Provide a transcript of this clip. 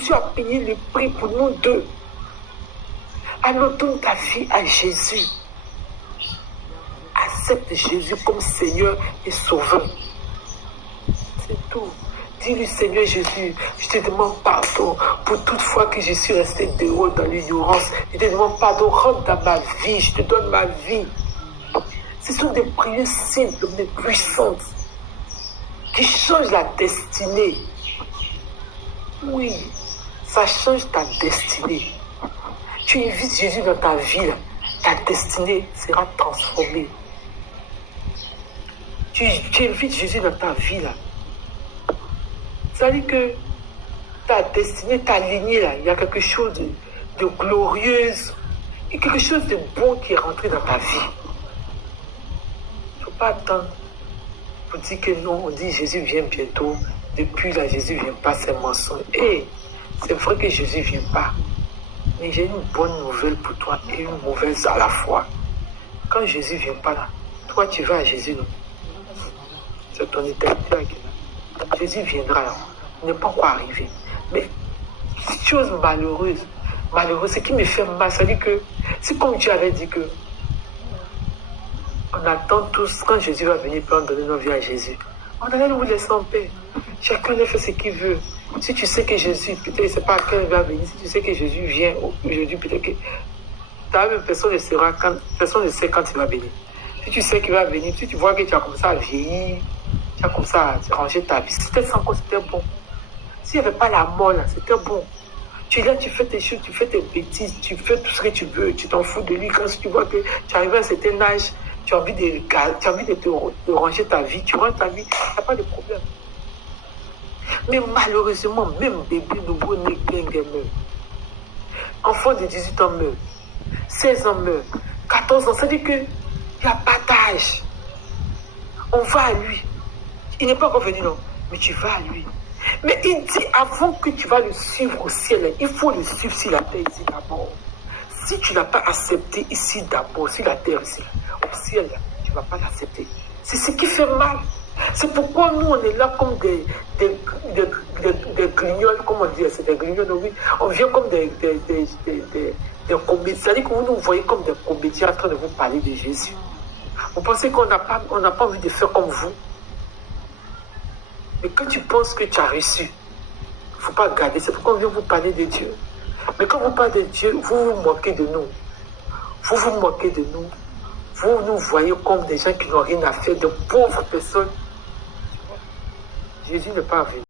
Jésus a payé le prix pour nous deux. Alors donne ta vie à Jésus. Accepte Jésus comme Seigneur et Sauveur. C'est tout. Dis-lui, Seigneur Jésus, je te demande pardon pour toute fois que je suis resté dehors dans l'ignorance. Je te demande pardon, rentre dans ma vie, je te donne ma vie. Ce sont des prières simples mais puissantes qui changent la destinée. Oui, ça change ta destinée. Tu invites Jésus dans ta vie, là. Ta destinée sera transformée. Tu invites Jésus dans ta vie, là. Ça veut dire que ta destinée, ta lignée, là, il y a quelque chose de glorieuse, et quelque chose de bon qui est rentré dans ta vie. Il ne faut pas attendre pour dire que non, on dit Jésus vient bientôt. Depuis là, Jésus ne vient pas, c'est mensonge. Et c'est vrai que Jésus ne vient pas. Mais j'ai une bonne nouvelle pour toi et une mauvaise à la fois. Quand Jésus ne vient pas là, toi tu vas à Jésus, non? C'est ton éternité qui est là. Jésus viendra là. Il n'est pas encore arrivé. Mais chose malheureuse, ce qui me fait mal, c'est-à-dire que c'est comme Dieu avait dit que on attend tous quand Jésus va venir pour donner nos vies à Jésus. On allait nous laisser en paix. Chacun fait ce qu'il veut. Si tu sais que Jésus, peut-être, je ne sais pas à quel va venir, si tu sais que Jésus vient aujourd'hui, peut-être que personne ne sait quand il va venir. Si tu sais qu'il va venir, si tu vois que tu as commencé à vieillir, tu as commencé à ranger ta vie, c'était sans cause, c'était bon. S'il n'y avait pas la mort, là, c'était bon. Tu es là, tu fais tes choses, tu fais tes bêtises, tu fais tout ce que tu veux, tu t'en fous de lui. Quand tu vois que tu arrives à un certain âge, tu as envie de te ranger ta vie, tu ranges ta vie, il n'y a pas de problème. Mais malheureusement, même bébé nouveau-né meurt. Enfant de 18 ans meurt. 16 ans meurt. 14 ans, ça veut dire qu'il n'y a pas d'âge. On va à lui. Il n'est pas encore venu, non. Mais tu vas à lui. Mais il dit, avant que tu vas le suivre au ciel, il faut le suivre sur la terre ici d'abord. Si tu ne l'as pas accepté ici d'abord, sur la terre ici, au ciel, tu ne vas pas l'accepter. C'est ce qui fait mal. C'est pourquoi nous, on est là comme des grignoles, comme on dit, c'est des grignoles, oui. On vient comme des comédiens. C'est-à-dire que vous nous voyez comme des comédiens en train de vous parler de Jésus. Vous pensez qu'on n'a pas envie de faire comme vous? Mais quand tu penses que tu as reçu, il ne faut pas garder. C'est pourquoi on vient vous parler de Dieu. Mais quand vous parlez de Dieu, vous vous moquez de nous. Vous vous moquez de nous. Vous nous voyez comme des gens qui n'ont rien à faire, de pauvres personnes. Jésus n'est pas venu.